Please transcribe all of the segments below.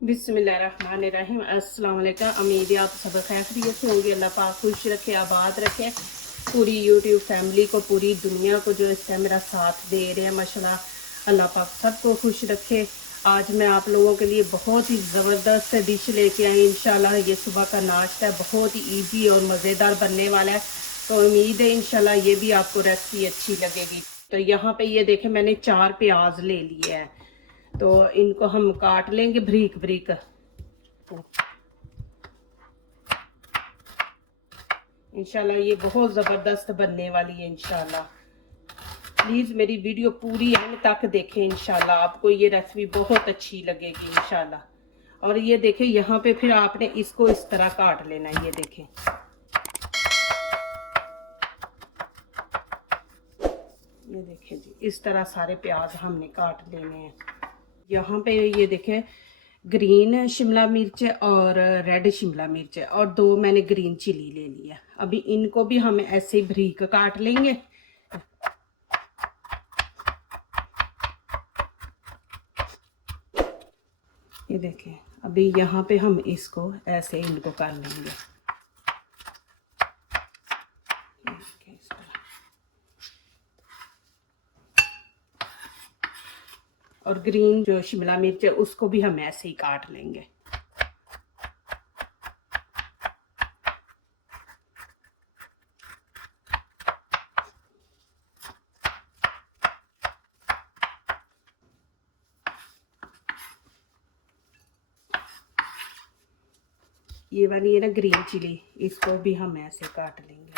बिस्मिल्लाहिर्रहमानिर्रहीम। अस्सलाम वालेकुम। उम्मीद है आप सब खैरियत से होंगे। अल्लाह पाक खुश रखे, आबाद रखे पूरी यूट्यूब फैमिली को, पूरी दुनिया को जो इस टाइम मेरा साथ दे रहे हैं। माशाल्लाह अल्लाह पाक सबको खुश रखे। आज मैं आप लोगों के लिए बहुत ही ज़बरदस्त डिश लेके आई। इंशाल्लाह ये सुबह का नाश्ता है, बहुत ही ईजी और मज़ेदार बनने वाला है। तो उम्मीद है इंशाल्लाह ये भी आपको रेसिपी अच्छी लगेगी। तो यहाँ पे ये देखें, मैंने 4 प्याज ले लिए हैं, तो इनको हम काट लेंगे बारीक बारीक। इंशाल्लाह ये बहुत ज़बरदस्त बनने वाली है। इंशाल्लाह प्लीज़ मेरी वीडियो पूरी एंड तक देखें। इंशाल्लाह आपको ये रेसिपी बहुत अच्छी लगेगी इंशाल्लाह। और ये देखें, यहाँ पे फिर आपने इसको इस तरह काट लेना है। ये देखें, ये देखें जी, इस तरह सारे प्याज हमने काट लेने हैं। यहाँ पे ये देखें, ग्रीन शिमला मिर्च और रेड शिमला मिर्च और 2 मैंने ग्रीन चिली ले लिया। अभी इनको भी हम ऐसे ही बारीक काट लेंगे। ये देखें, अभी यहाँ पे हम इसको ऐसे इनको कर लेंगे। और ग्रीन जो शिमला मिर्च है उसको भी हम ऐसे ही काट लेंगे। ये वाली है ना ग्रीन चिली, इसको भी हम ऐसे काट लेंगे।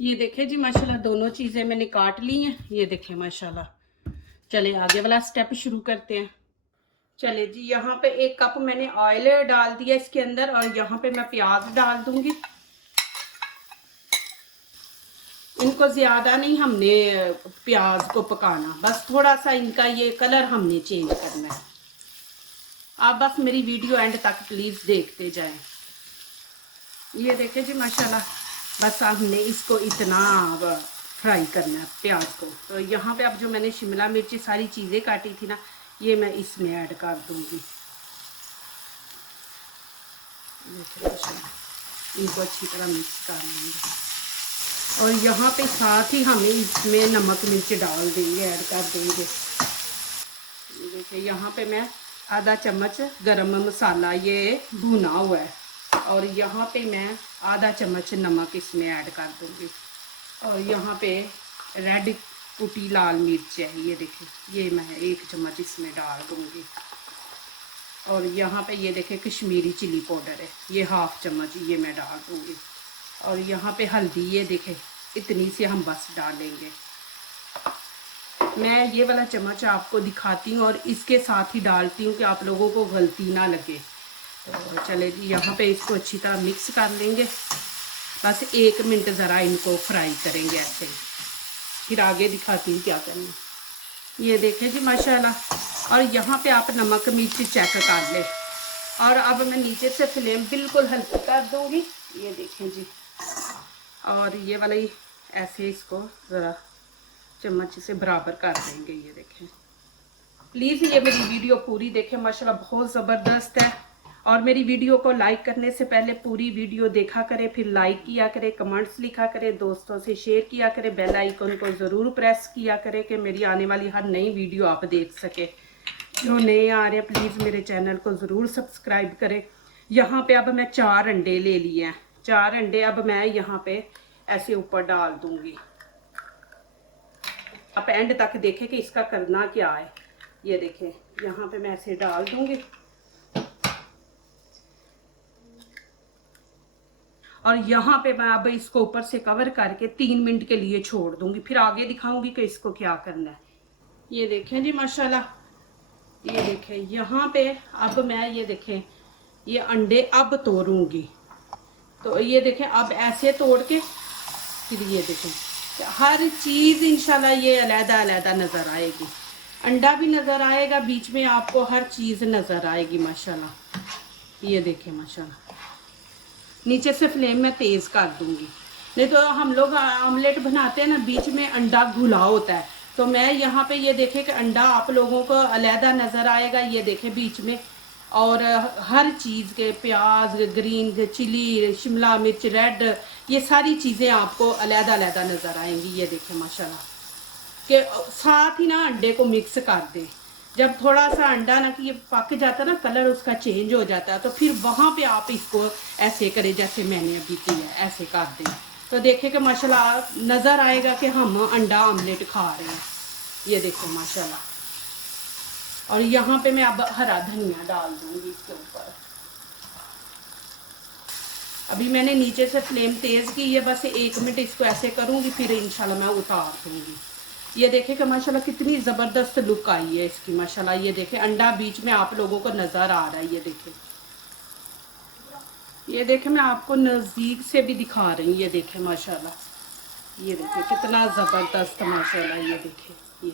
ये देखें जी, माशाल्लाह दोनों चीज़ें मैंने काट ली हैं। ये देखें माशाल्लाह। चले आगे वाला स्टेप शुरू करते हैं। चले जी, यहाँ पे 1 कप मैंने ऑयल डाल दिया इसके अंदर, और यहाँ पे मैं प्याज डाल दूंगी। इनको ज़्यादा नहीं हमने प्याज को पकाना, बस थोड़ा सा इनका ये कलर हमने चेंज करना है। आप बस मेरी वीडियो एंड तक प्लीज़ देखते जाएं। ये देखें जी माशाल्लाह, बस हमने इसको इतना फ्राई करना है प्याज को। तो यहाँ पे अब जो मैंने शिमला मिर्ची सारी चीज़ें काटी थी ना, ये मैं इसमें ऐड कर दूँगी। इनको अच्छी तरह मिक्स कर लेंगे, और यहाँ पे साथ ही हमें इसमें नमक मिर्च डाल देंगे, ऐड कर देंगे। ये देखिए, यहाँ पे मैं आधा चम्मच गरम मसाला ये भुना हुआ है, और यहाँ पे मैं आधा चम्मच नमक इसमें ऐड कर दूँगी। और यहाँ पे रेड कुटी लाल मिर्च है, ये देखिए, ये मैं 1 चम्मच इसमें डाल दूँगी। और यहाँ पे ये देखें कश्मीरी चिली पाउडर है, ये 1/2 चम्मच ये मैं डाल दूँगी। और यहाँ पे हल्दी ये देखें इतनी सी हम बस डालेंगे। मैं ये वाला चम्मच आपको दिखाती हूँ और इसके साथ ही डालती हूँ कि आप लोगों को गलती ना लगे। तो चले जी, यहाँ पे इसको अच्छी तरह मिक्स कर लेंगे। बस 1 मिनट ज़रा इनको फ्राई करेंगे ऐसे ही, फिर आगे दिखाती हूँ क्या करना। ये देखें जी माशाल्लाह। और यहाँ पे आप नमक मिर्च चेक कर ले। और अब मैं नीचे से फ्लेम बिल्कुल हल्की कर दूँगी। ये देखें जी, और ये वाला ही ऐसे इसको ज़रा चम्मच से बराबर कर देंगे। ये देखें, प्लीज़ ये मेरी वीडियो पूरी देखें, माशाल्लाह बहुत ज़बरदस्त है। और मेरी वीडियो को लाइक करने से पहले पूरी वीडियो देखा करें, फिर लाइक किया करें, कमेंट्स लिखा करें, दोस्तों से शेयर किया करें, बेल आइकन को ज़रूर प्रेस किया करें कि मेरी आने वाली हर नई वीडियो आप देख सकें। जो नए आ रहे हैं प्लीज़ मेरे चैनल को ज़रूर सब्सक्राइब करें। यहाँ पे अब मैं 4 अंडे ले लिए हैं। 4 अंडे अब मैं यहाँ पे ऐसे ऊपर डाल दूँगी। आप एंड तक देखें कि इसका करना क्या है। ये देखें, यहाँ पे मैं ऐसे डाल दूँगी, और यहाँ पे मैं अब इसको ऊपर से कवर करके 3 मिनट के लिए छोड़ दूँगी, फिर आगे दिखाऊँगी कि इसको क्या करना है। ये देखें जी माशाल्लाह, ये देखें यहाँ पे अब मैं ये देखें ये अंडे अब तोड़ूँगी। तो ये देखें अब ऐसे तोड़ के फिर ये देखें हर चीज़ इंशाल्लाह ये अलहदा अलहदा नज़र आएगी। अंडा भी नज़र आएगा, बीच में आपको हर चीज़ नज़र आएगी माशाल्लाह। ये देखें माशाल्लाह, नीचे से फ्लेम में तेज़ कर दूँगी, नहीं तो हम लोग ऑमलेट बनाते हैं ना, बीच में अंडा घुला होता है। तो मैं यहाँ पे ये देखें कि अंडा आप लोगों को अलहदा नज़र आएगा। ये देखें बीच में और हर चीज़ के प्याज, ग्रीन चिली, शिमला मिर्च, रेड, ये सारी चीज़ें आपको अलग-अलग नज़र आएंगी। ये देखें माशाल्लाह के साथ ही ना अंडे को मिक्स कर दें। जब थोड़ा सा अंडा ना कि ये पक जाता है ना, कलर उसका चेंज हो जाता है, तो फिर वहाँ पे आप इसको ऐसे करें जैसे मैंने अभी किया, ऐसे कर दें। तो देखें कि माशाल्लाह नज़र आएगा कि हम अंडा ऑमलेट खा रहे हैं। ये देखो माशाल्लाह। और यहाँ पे मैं अब हरा धनिया डाल दूंगी इसके ऊपर। अभी मैंने नीचे से फ्लेम तेज़ की है, बस 1 मिनट इसको ऐसे करूँगी, फिर इंशाल्लाह मैं उतार दूँगी। ये देखें कि माशाल्लाह कितनी ज़बरदस्त लुक आई है इसकी माशाल्लाह। ये देखें अंडा बीच में आप लोगों को नज़र आ रहा है। ये देखें मैं आपको नज़दीक से भी दिखा रही हूँ। ये देखें माशाल्लाह, ये देखें कितना ज़बरदस्त माशाल्लाह। ये देखें, ये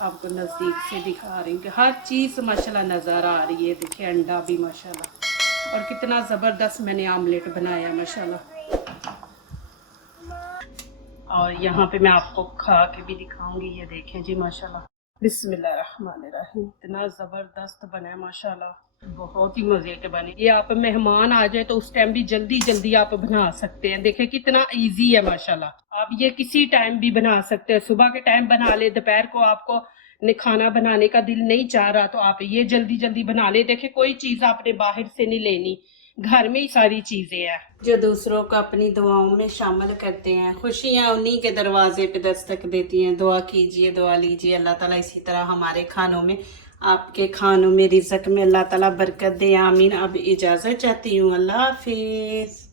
आपको नज़दीक से दिखा रही हूँ कि हर चीज़ माशाल्लाह नज़र आ रही है। देखिए अंडा भी माशाल्लाह, और कितना ज़बरदस्त मैंने आमलेट बनाया माशाल्लाह। और यहाँ पे मैं आपको खा के भी दिखाऊंगी। ये देखें जी माशाल्लाह, बिस्मिल्लाहिर्रहमानिर्रहीम, इतना ज़बरदस्त बना है माशाल्लाह, बहुत ही मज़े के बने। ये आप मेहमान आ जाए तो उस टाइम भी जल्दी जल्दी आप बना सकते हैं। देखें कितना इजी है माशाल्लाह। आप ये किसी टाइम भी बना सकते हैं, सुबह के टाइम बना ले, दोपहर को आपको खाना बनाने का दिल नहीं चाह रहा तो आप ये जल्दी जल्दी बना ले। देखें कोई चीज़ आपने बाहर से नहीं लेनी, घर में ही सारी चीज़ें हैं। जो दूसरों को अपनी दुआओं में शामिल करते हैं, खुशियाँ उन्हीं के दरवाजे पे दस्तक देती हैं। दुआ कीजिए, दुआ लीजिए, अल्लाह ताला इसी तरह हमारे खानों में, आपके खानों में, रिज़्क़ में अल्लाह ताला बरकत दे, आमीन। अब इजाज़त चाहती हूँ, अल्लाह हाफिज़।